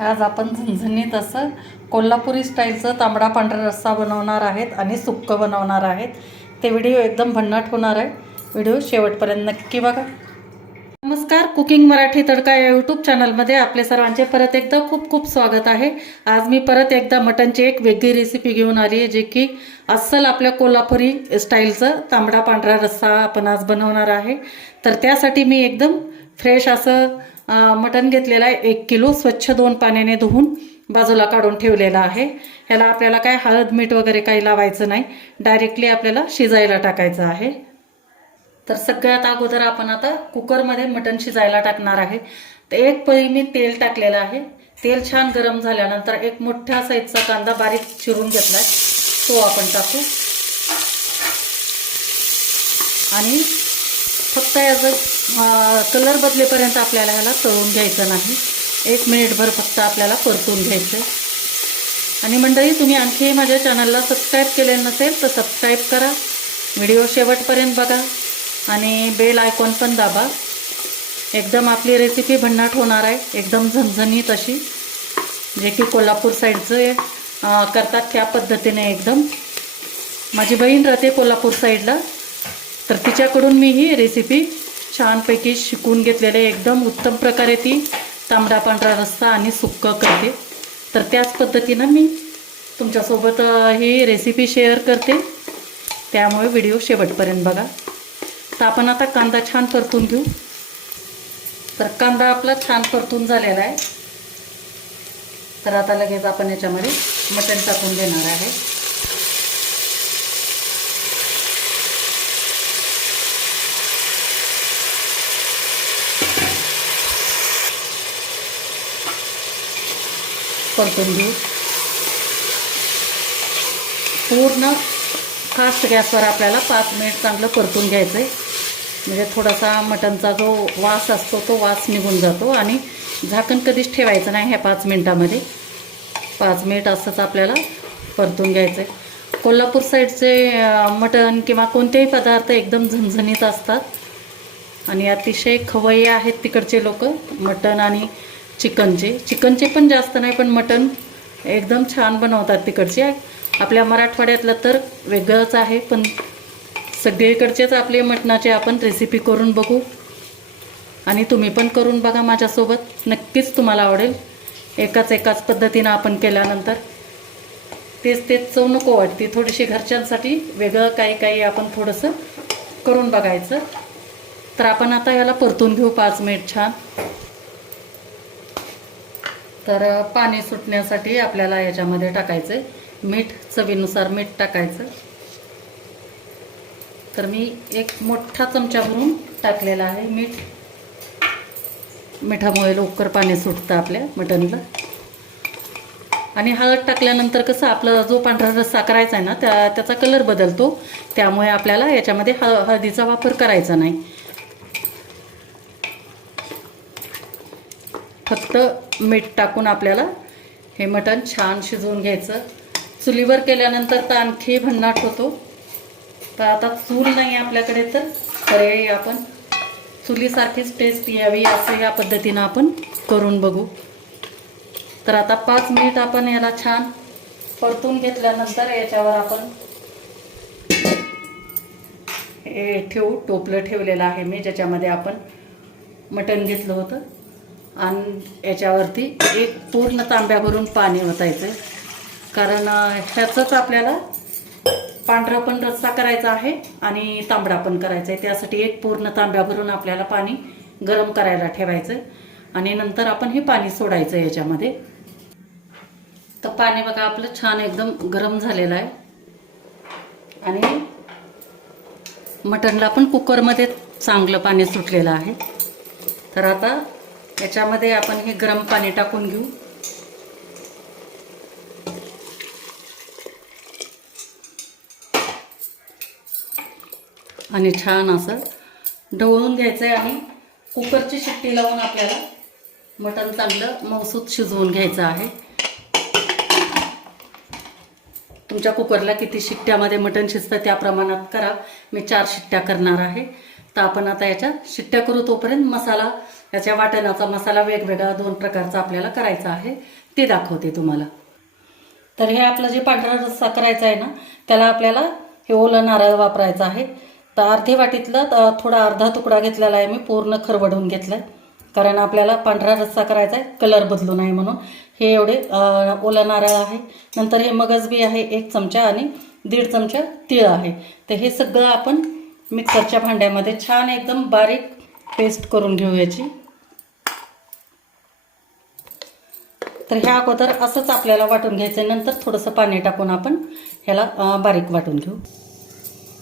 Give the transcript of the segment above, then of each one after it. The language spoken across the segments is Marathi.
आज आपण झणझणीत असं कोल्हापुरी स्टाईलचं तांबडा पांढरा रस्सा बनवणार आहेत आणि सुक्कं बनवणार आहेत. ते व्हिडिओ एकदम भन्नाट होणार आहे. व्हिडिओ शेवटपर्यंत नक्की बघा. नमस्कार, कुकिंग मराठी तडका या यूट्यूब चॅनलमध्ये आपले सर्वांचे परत एकदा खूप खूप स्वागत आहे. आज मी परत एकदा मटनची एक वेगळी रेसिपी घेऊन आली आहे, जे की अस्सल आपल्या कोल्हापुरी स्टाईलचं तांबडा पांढरा रस्सा आपण आज बनवणार आहे. तर त्यासाठी मी एकदम फ्रेश असं मटण घेतलेलं आहे. 1 किलो स्वच्छ 2 पाण्याने धुवून बाजूला काढून ठेवलेलं आहे. ह्याला आपल्याला काय हळद मीठ वगैरे काही लावायचं नाही, डायरेक्टली आपल्याला शिजायला टाकायचं आहे. तर सगळ्यात अगोदर आपण आता कुकरमध्ये मटण शिजायला टाकणार आहे. तर 1 पळी मी तेल टाकलेलं आहे. तेल छान गरम झाल्यानंतर एक मोठ्या साईजचा कांदा बारीक चिरून घेतलाय, तो आपण टाकू. आणि फक्त याचा कलर बदलेपर्यंत आपल्याला ह्याला तळून घ्यायचं नाही. 1 मिनिटभर फक्त आपल्याला परतून घ्यायचं. आणि मंडळी, तुम्ही आणखी माझ्या चॅनलला सबस्क्राईब केले नसेल तर सबस्क्राईब करा, व्हिडिओ शेवटपर्यंत बघा आणि बेल आयकॉन पण दाबा. एकदम आपली रेसिपी भन्नाट होणार आहे, एकदम झणझणीत अशी, जे की कोल्हापूर साईडचं करतात त्या पद्धतीने. एकदम माझी बहीण राहते कोल्हापूर साईडला, तर तिच्याकडून मी ही रेसिपी छानपैकी शिकून घेतलेली आहे. एकदम उत्तम प्रकारे ती तांबडा पांढरा रस्सा आणि सुक्कं करते. तर त्याच पद्धतीनं मी तुमच्यासोबत ही रेसिपी शेअर करते, त्यामुळे व्हिडिओ शेवटपर्यंत बघा. तर आपण आता कांदा छान परतून घेऊ. तर कांदा आपला छान परतून झालेला आहे. तर आता लगेच आपण याच्यामध्ये मटण टाकून देणार आहे. परतून घेऊ. पूर्ण फास्ट गॅसवर आपल्याला 5 मिनिट चांगलं परतून घ्यायचं आहे, म्हणजे थोडासा मटणचा जो वास असतो तो वास निघून जातो. आणि झाकण कधीच ठेवायचं नाही ह्या 5 मिनिटामध्ये. 5 मिनिट असंच आपल्याला परतून घ्यायचं आहे. कोल्हापूर साईडचे मटण किंवा कोणतेही पदार्थ एकदम झणझणीत असतात आणि अतिशय खवय्ये आहेत तिकडचे लोक मटण आणि चिकनचे पण जास्त नाही, पण मटण एकदम छान बनवतात तिकडचे. आपल्या मराठवाड्यातलं तर वेगळंच आहे, पण सगळीकडचेच आपले मटणाचे आपण रेसिपी करून बघू. आणि तुम्ही पण करून बघा माझ्यासोबत, नक्कीच तुम्हाला आवडेल. एकाच पद्धतीनं आपण केल्यानंतर तेच चव नको वाटते. थोडीशी घरच्यांसाठी वेगळं काही आपण थोडंसं करून बघायचं. तर आपण आता याला परतून घेऊ 5 मिनिट छान. तर पाणी सुटण्यासाठी आपल्याला याच्यामध्ये टाकायचं आहे मीठ, चवीनुसार मीठ टाकायचं. तर मी 1 मोठा चमचा भरून टाकलेला आहे मीठ. मिठामुळे लवकर पाणी सुटतं आपल्या मटणला. आणि हळद टाकल्यानंतर कसं आपला जो पांढरा रस्सा करायचा आहे ना, त्याचा कलर बदलतो, त्यामुळे आपल्याला याच्यामध्ये हळदीचा वापर करायचा नाही. फक्त मीठ टाकून आपल्याला हे मटण छान शिजवून घ्यायचं. चुलीवर केल्यानंतर तर आणखी भन्नाट होतो. तर आता चूल नाही आपल्याकडे, तर पर्यायी आपण चुलीसारखीच टेस्ट यावी असं या पद्धतीनं आपण करून बघू. तर आता 5 मिनिट आपण याला छान परतून घेतल्यानंतर याच्यावर आपण हे टोपलं ठेवलेलं आहे मी, ज्याच्यामध्ये आपण मटण घेतलं होतं. आणि याच्यावरती 1 पूर्ण तांब्या भरून पाणी ओतायचं आहे, कारण ह्याचंच आपल्याला पांढरा पण रस्सा करायचा आहे आणि तांबडा पण करायचा आहे. त्यासाठी 1 पूर्ण तांब्या भरून आपल्याला पाणी गरम करायला ठेवायचं आणि नंतर आपण हे पाणी सोडायचं याच्यामध्ये. तर पाणी बघा आपलं छान एकदम गरम झालेलं आहे. आणि मटणला पण कुकरमध्ये चांगलं पाणी सुटलेलं आहे. तर आता याच्यामध्ये आपण हे गरम पाणी टाकून घेऊ. आणि छान असं ढवळून घ्यायचं आहे. आणि कुकरची शिट्टी लावून आपल्याला मटण चांगलं मऊसूत शिजवून घ्यायचं आहे. तुमच्या कुकरला किती शिट्ट्यामध्ये मटण शिजतं त्या प्रमाणात करा. मी 4 शिट्ट्या करणार आहे. तर आपण आता याच्या शिट्ट्या करू, तोपर्यंत मसाला याच्या वाटणाचा मसाला वेगवेगळा 2 प्रकारचा आपल्याला करायचा आहे, ते दाखवते तुम्हाला. तर हे आपलं जे पांढरा रस्सा करायचा आहे ना, त्याला आपल्याला हे ओलं नारळ वापरायचं आहे. तर अर्धी वाटीतलं थोडा अर्धा तुकडा घेतलेला आहे मी, पूर्ण खरवडून घेतला आहे, कारण आपल्याला पांढरा रस्सा करायचा आहे, कलर बदलू नये म्हणून. हे एवढे ओला नारळ आहे. नंतर हे मगजबी आहे 1 चमचा आणि 1.5 चमचा तीळ आहे. तर हे सगळं आपण मिक्सरच्या भांड्यामध्ये छान एकदम बारीक पेस्ट करून घेऊ याची. तर ह्या अगोदर असंच आपल्याला वाटून घ्यायचं, नंतर थोडंसं पाणी टाकून आपण ह्याला बारीक वाटून घेऊ.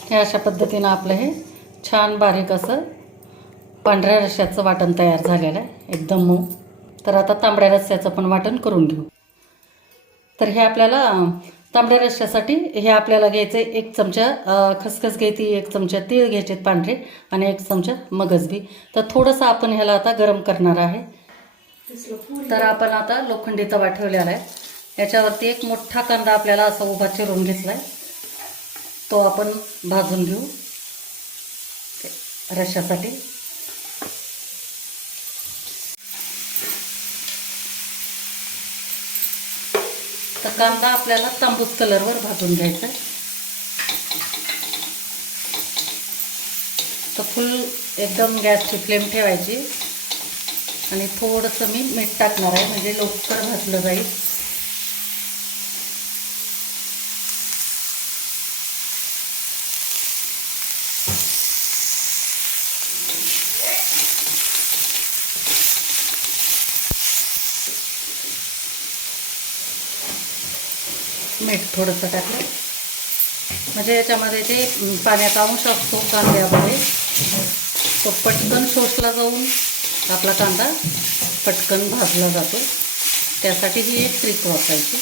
हे अशा पद्धतीनं आपलं हे छान बारीक असं पांढऱ्या रस्स्याचं वाटण तयार झालेलं आहे, एकदम मऊ. तर आता तांबड्या रस्स्याचं पण वाटण करून घेऊ. तर हे आपल्याला तांबड्या रस्स्यासाठी हे आपल्याला घ्यायचं आहे 1 चमचा खसखस घ्यायची, 1 चमचा तीळ घ्यायचे पांढरे आणि 1 चमचा मगजबी. तर थोडंसं आपण ह्याला आता गरम करणार आहे. तर आपण आता लोखंडी तवा ठेवलेला आहे, याच्यावरती एक मोठा कांदा आपल्याला असा उभा चिरून घेतला आहे, तो आपण भाजून घेऊ रश्श्यासाठी. तर कांदा आपल्याला तांबूस कलरवर भाजून घ्यायचा आहे. तर फुल एकदम गॅसची फ्लेम ठेवायची आणि थोडंसं मी मीठ टाकणार आहे, म्हणजे लवकर भाजलं जाईल. मीठ थोडंसं टाकलं म्हणजे याच्यामध्ये जे पाण्याचा अंश असतो कांद्यामध्ये तो पटकन शोषला जाऊन आपला कांदा पटकन भाजला जातो. त्यासाठी ही एक ट्रिक वापरायची.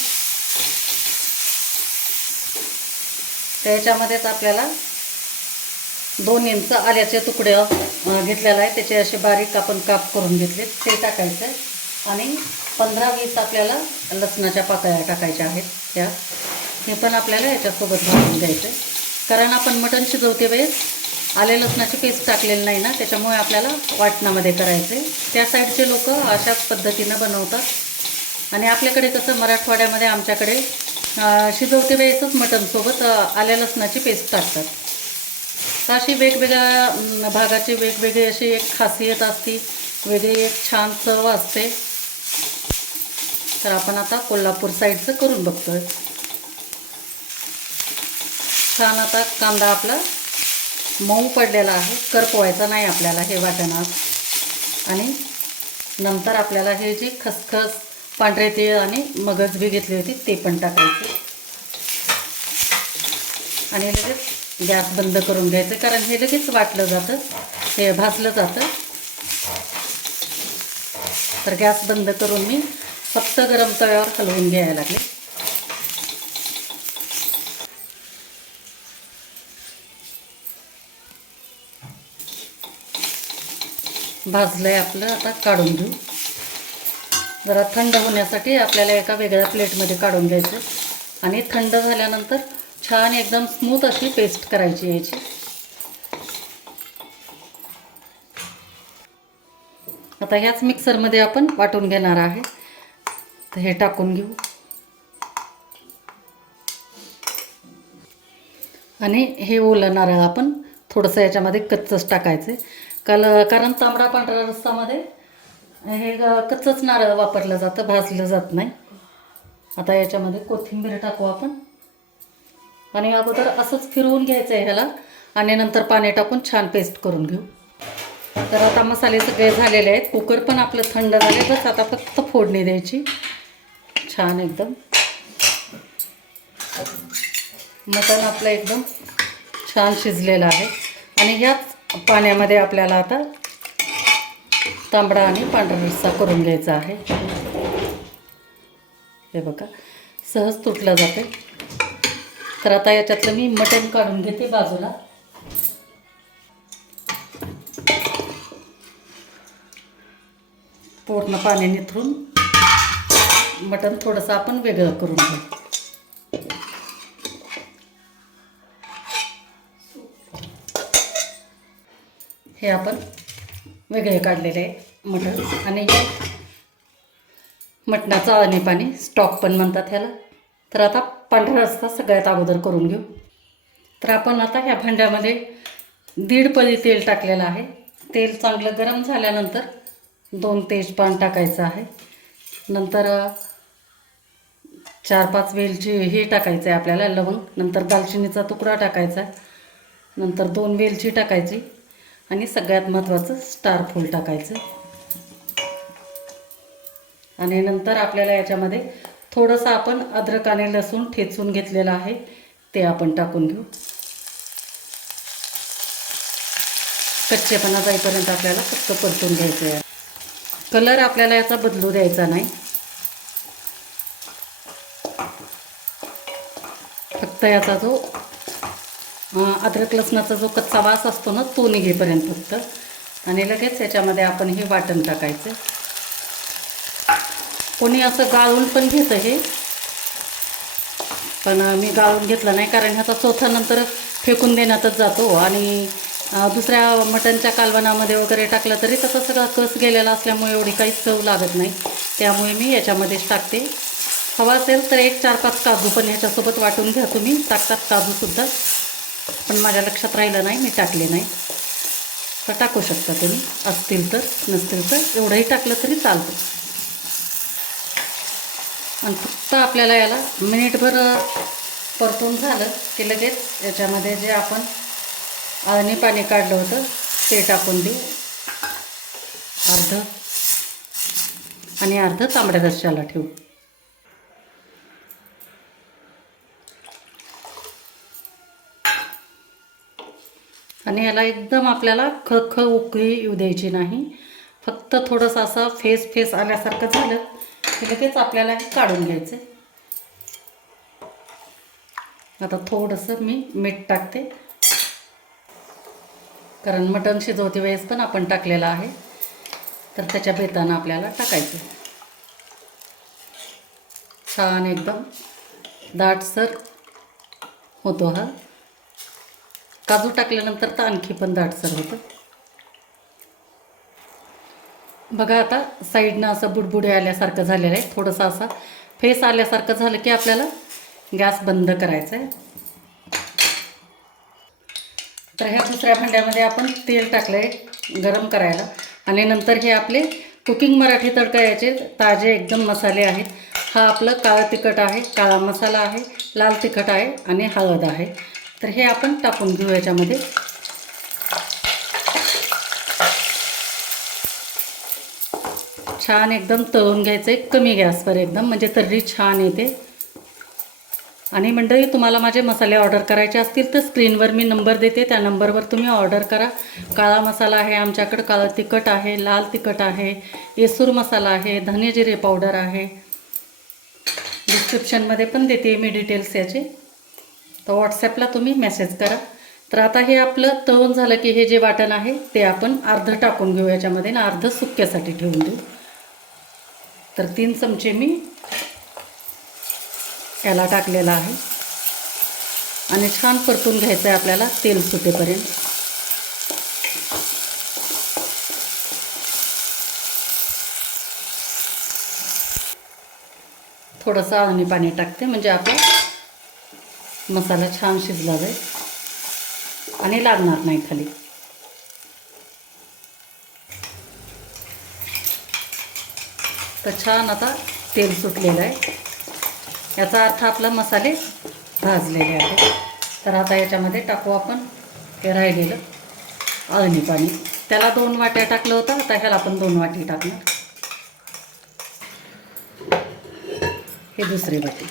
त्याच्यामध्येच आपल्याला 2 इंच आल्याचे तुकडे घेतलेला आहे, त्याचे असे बारीक आपण काप करून घेतले, ते टाकायचं आहे. आणि 15-20 आपल्याला लसणाच्या पाकळ्या टाकायच्या आहेत त्या, हे पण आपल्याला याच्यासोबत भाजून घ्यायचं आहे. कारण आपण मटण शिजवते वेळेस आले लसणाची पेस्ट टाकलेली नाही ना, त्याच्यामुळे आपल्याला वाटणामध्ये करायचं आहे. त्या साईडचे लोक अशाच पद्धतीनं बनवतात. आणि आपल्याकडे कसं मराठवाड्यामध्ये आमच्याकडे शिजवते वेळेसच मटणसोबत आल्या लसणाची पेस्ट टाकतात. तर अशी वेगवेगळ्या भागाची वेगवेगळी अशी एक खासियत असते, वेगळी एक छान चव असते. तर आपण आता कोल्हापूर साईडचं करून बघतोय. छान आता कांदा आपला मऊ पडलेला आहे, करपवायचा नाही आपल्याला हे वाटणात. आणि नंतर आपल्याला हे जे खसखस, पांढरे तीळ आणि मगजबी घेतली होती ते पण टाकायचे आणि लगेच गॅस बंद करून घ्यायचं, कारण हे लगेच वाटलं जातं, हे भाजलं जातं. तर गॅस बंद करून मी फक्त गरम तव्यावर हलवून घ्यायला लागले. भाजलंय आपलं, आता काढून घेऊ. जरा थंड होण्यासाठी आपल्याला एका वेगळ्या प्लेटमध्ये काढून घ्यायचं आणि थंड झाल्यानंतर छान एकदम स्मूथ अशी पेस्ट करायची याची. आता ह्याच मिक्सरमध्ये आपण वाटून घेणार आहे. तर हे टाकून घेऊ आणि हे ओलं नारळ आपण थोडंसं याच्यामध्ये कच्चंच टाकायचं, कारण तांबडा पांढरा रस्सामध्ये हे कच्चंच नारळ वापरलं जातं, भाजलं जात नाही. आता याच्यामध्ये कोथिंबीर टाकू आपण आणि अगोदर असंच फिरवून घ्यायचं आहे ह्याला आणि नंतर पाणी टाकून छान पेस्ट करून घेऊ. तर आता मसाले सगळे झालेले आहेत, कुकर पण आपलं थंड झाले, बस आता फक्त फोडणी द्यायची छान एकदम. मटण आपलं एकदम छान शिजलेलं आहे आणि ह्याच पाण्यामध्ये आपल्याला आता तांबडा आणि पांढरा रस्सा करून घ्यायचा आहे. हे बघा सहज तुटलं जाते. तर आता याच्यातलं मी मटण काढून घेते बाजूला. पूर्ण पाणी निथरून मटण थोडंसं आपण वेगळं करून घेऊ. हे आपण वेगळे काढलेले आहे. मटण. आणि हे मटणाचं अळणी पाणी, स्टॉक पण म्हणतात ह्याला. तर आता पांढरा रस्सा सगळ्यात अगोदर करून घेऊ. तर आपण आता ह्या भांड्यामध्ये 1.5 पळी तेल टाकलेलं आहे. तेल चांगलं गरम झाल्यानंतर 2 तेजपान टाकायचं आहे. नंतर 4-5 वेलची हे टाकायचं आहे आपल्याला, लवंग. नंतर दालचिनीचा तुकडा टाकायचा. नंतर 2 वेलची टाकायची. आणि सगळ्यात महत्त्वाचं स्टार फूल टाकायचं. आणि नंतर आपल्याला याच्यामध्ये थोडंसं आपण अद्रक आणि लसूण ठेचून घेतलेलं आहे ते आपण टाकून घेऊ. कच्चेपणा जाईपर्यंत आपल्याला फक्त परतून घ्यायचं आहे. कलर आपल्याला याचा बदलू द्यायचा नाही, फक्त याचा जो अद्रक लसणाचा जो कच्चा वास असतो ना तो निघेपर्यंत फक्त. आणि लगेच याच्यामध्ये आपण हे वाटण टाकायचं. कोणी असं गाळून पण घेतं हे, पण मी गाळून घेतलं नाही, कारण ह्याचा चोथा नंतर फेकून देण्यातच जातो. आणि दुसऱ्या मटणच्या कालवणामध्ये वगैरे टाकलं तरी त्याचा सगळा कस गेलेला असल्यामुळे एवढी काही चव लागत नाही. त्यामुळे मी याच्यामध्येच टाकते. हवा असेल तर 1-4-5 काजू पण ह्याच्यासोबत वाटून घ्या तुम्ही. टाकतात काजूसुद्धा, पण माझ्या लक्षात राहिलं नाही, मी टाकले नाही. तर टाकू शकता तुम्ही, असतील तर. नसतील तर एवढंही टाकलं तरी चालतं. आणि फक्त आपल्याला याला मिनिटभर परतून झालं की लगेच याच्यामध्ये जे आपण अळणी पाणी काढलं होतं ते टाकून देऊ. अर्ध आणि अर्ध तांबड्या रस्स्याला ठेवू. आणि याला एकदम आपल्याला खळखळ उकळी येऊ द्यायची नाही. फक्त थोडंसं असं फेस फेस आल्यासारखं झालं की लगेच आपल्याला हे काढून घ्यायचं. आता थोडंसं मी मीठ टाकते, कारण मटण शिजवते वेळेस पण आपण टाकलेलं आहे, तर त्याच्या बेतानं आपल्याला टाकायचं. छान एकदम दाटसर होतो हा. काजू टाकल्यानंतर तर आणखी पण दाटसर होतं. बघा आता साईडनं असं बुडबुडे आल्यासारखं झालेलं आहे. थोडंसं असं फेस आल्यासारखं झालं की आपल्याला गॅस बंद करायचा आहे. तर ह्या दुसऱ्या भांड्यामध्ये आपण तेल टाकलं आहे गरम करायला. आणि नंतर हे आपले कुकिंग मराठी तडका याचे ताजे एकदम मसाले आहेत. हा आपलं काळं तिखट आहे, काळा मसाला आहे, लाल तिखट आहे आणि हळद आहे. तर हे आपण टाकून घेऊ याच्यामध्ये. छान एकदम तळून घ्यायचं आहे, कमी गॅसवर एकदम, म्हणजे तर्री छान येते. आणि मंडळी, तुम्हाला माझे मसाले ऑर्डर करायचे असतील तर स्क्रीनवर मी नंबर देते, त्या नंबरवर तुम्ही ऑर्डर करा. काळा मसाला आहे आमच्याकडं, काळं तिखट आहे, लाल तिखट आहे, येसूर मसाला आहे, धने जिरे पावडर आहे. डिस्क्रिप्शनमध्ये पण देते मी डिटेल्स याचे, तर व्हॉट्सॲपला तुम्ही मेसेज करा. तर आता हे आपलं तळून झालं की हे जे वाटण आहे ते आपण अर्ध टाकून घेऊ याच्यामध्ये ना, अर्ध सुक्यासाठी ठेवून देऊ. तर 3 चमचे मी याला टाकलेला आहे. आणि छान परतून घ्यायचं आहे आपल्याला तेल सुटेपर्यंत. थोडंसं अळणी पाणी टाकते, म्हणजे आपला मसाला छान शिजला जाईल आणि लागणार नाही खाली. तर छान आता तेल सुटलेलं आहे, याचा अर्थ आपला मसाले भाजलेले आहेत. तर आता याच्यामध्ये टाकू आपण हे राहिलेलं अळणी पाणी. त्याला 2 वाट्या टाकलं होतं, आता ह्याला पण 2 वाटी टाकणार. हे दुसरी वाटी.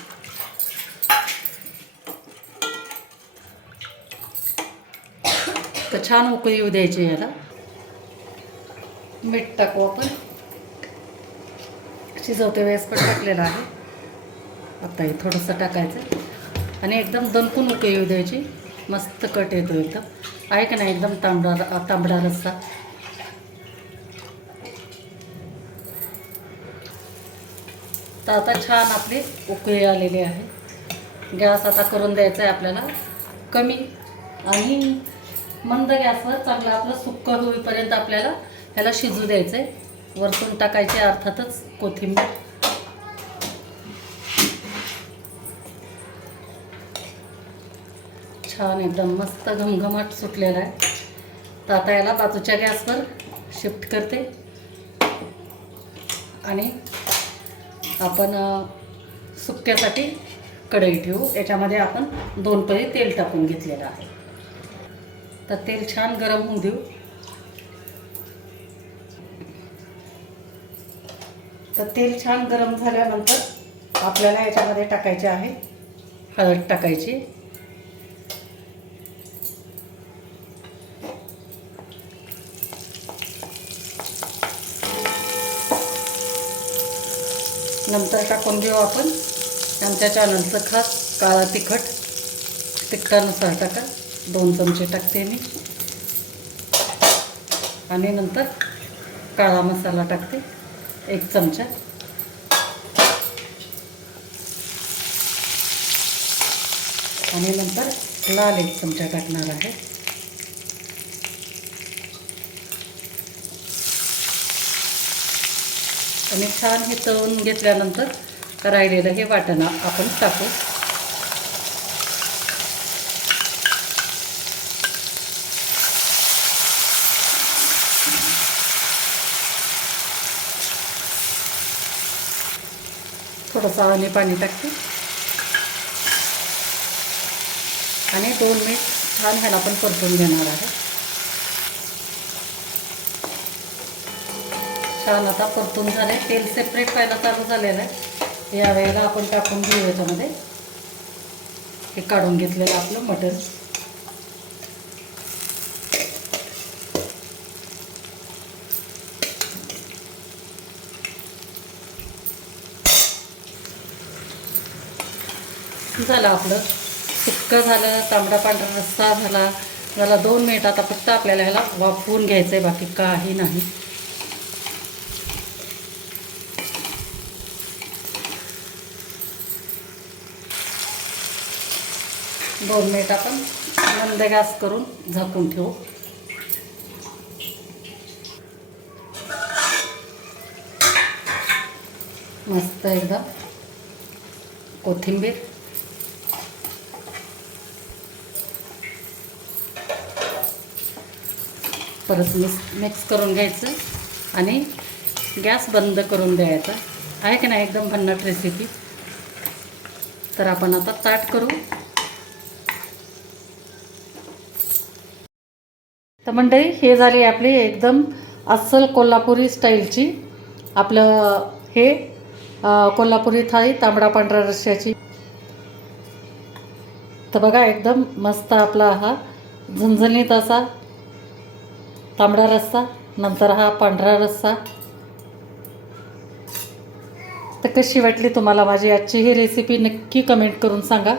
तर छान उकळी येऊ द्यायची याला. मीठ टाकू आपण, शिजवते वेळेस पण टाकलेलं आहे. आता हे थोडंसं टाकायचं आणि एकदम दणकून उकळी येऊ द्यायची. मस्त कट येतो एकदम, आहे का नाही, एकदम तांबडा रस्सा. तर आता छान आपली उकळी आलेली आहे. गॅस आता करून द्यायचा आहे आपल्याला कमी, आणि मंद गॅसवर चांगलं आपलं सुक्कं होईपर्यंत आपल्याला ह्याला शिजू द्यायचं आहे. वरतून टाकायचे अर्थातच कोथिंबीर. छान एकदम मस्त घमघमाट सुटलेला आहे. तर आता याला बाजूच्या गॅसवर शिफ्ट करते आणि आपण सुक्क्यासाठी कढई ठेवू. याच्यामध्ये आपण 2 पळी तेल टाकून घेतलेलं आहे. तर तेल छान गरम होऊ देऊ. तर तेल छान गरम झाल्यानंतर आपल्याला याच्यामध्ये टाकायचे आहे हळद टाकायची. नंतर टाकून घेऊ आपण आमच्या चॅनलचं खास काळा तिखट. तिखटानुसार टाका. 2 चमचे टाकते मी. आणि नंतर काळा मसाला टाकते 1 चमचा. आणि नंतर लाल 1 चमचा टाकणार आहे. आणि छान हे तळून घेतल्यानंतर राहिलेलं हे वाटण आपण टाकू. थोडंसं आणि पाणी टाकते आणि 2 मिनिट छान ह्याला पण परतून घेणार आहे. छान आता परतून झाले. तेल सेपरेट व्हायला चालू झालेलं आहे. यावेळेला आपण टाकून घेऊ याच्यामध्ये हे काढून घेतलेलं आपलं मटण. झालं आपलं सुक्कं झालं. तांबडा पांढरा रस्सा झाला. झाला 2 मिनिट. आता फक्त आपल्याला ह्याला वाफवून घ्यायचं आहे, बाकी काही नाही. 2 मिनिट आपण मंद गॅस करून झाकून ठेवू. मस्त एकदम कोथिंबीर. परत मिक्स करून घ्यायचं आणि गॅस बंद करून द्यायचा. आहे की नाही एकदम भन्नाट रेसिपी. तर आपण आता ताट करू. तर मंडळी हे झाली आपली एकदम अस्सल कोल्हापुरी स्टाईलची आपलं हे कोल्हापुरी थाळी तांबडा पांढरा रस्स्याची. तर बघा एकदम मस्त आपला हा झणझणीत असा तांबडा रस्सा, नंतर हा पांढरा रस्सा. तर कशी वाटली तुम्हाला माझी आजची ही रेसिपी नक्की कमेंट करून सांगा.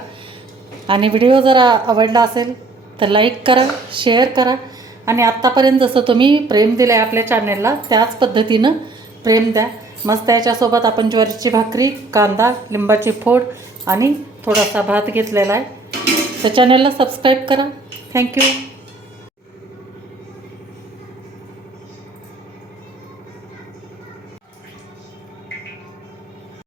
आणि व्हिडिओ जर आवडला असेल तर लाईक करा, शेअर करा. आणि आत्तापर्यंत जसं तुम्ही प्रेम दिलं आहे आपल्या चॅनेलला त्याच पद्धतीनं प्रेम द्या. मस्त याच्यासोबत आपण ज्वारीची भाकरी, कांदा, लिंबाची फोड आणि थोडासा भात घेतलेला आहे. तर चॅनेलला सबस्क्राईब करा. थँक्यू.